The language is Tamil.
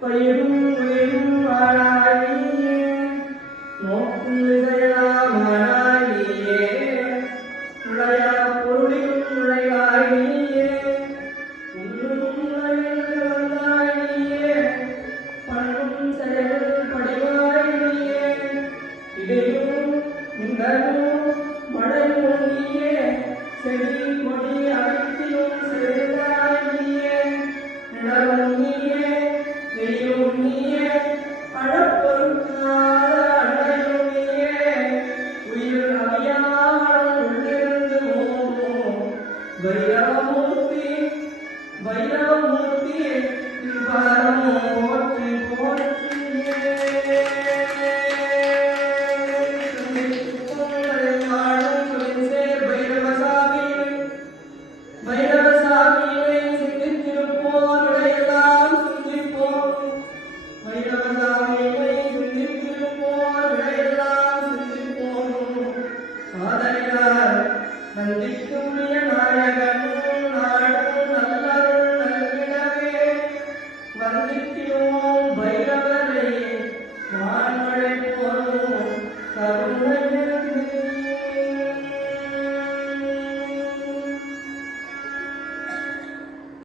பயிரும் உயிரும் வாழாயே நோக்கு செயலாமலாயே நுழையா பொருளில் நுழையாயே உன்னும் வந்தாயே பண்ணும் செயல் படிவாயே இடையும் மின்னலும் மழையும் நீயே செடி கொடி அனைத்திலும் செல்வாயே நிலவும் நீயே வெயிலும் நீயே அழப்பொருட்காத அண்டையும் நீயே உயிர் அவியாமல் உள்ளிருந்து ஓடும் வைரவமூர்த்தி வைரவமூர்த்தி திருவாரமோ போற்றி போற்றியே வைரவசாமியை சிந்தித்திருப்போர் விடையெல்லாம் சிந்திப்போம் வைரவசாமியை சிந்தித்திருப்போர் விடையெல்லாம் சிந்திப்போம் ஆதரினார் நந்திக்கும் நாயகனும் நாடும் நல்லருள் நல்கிடவே வந்திக்கிறோம் வைரவரை வான்மழை போலும் கருணை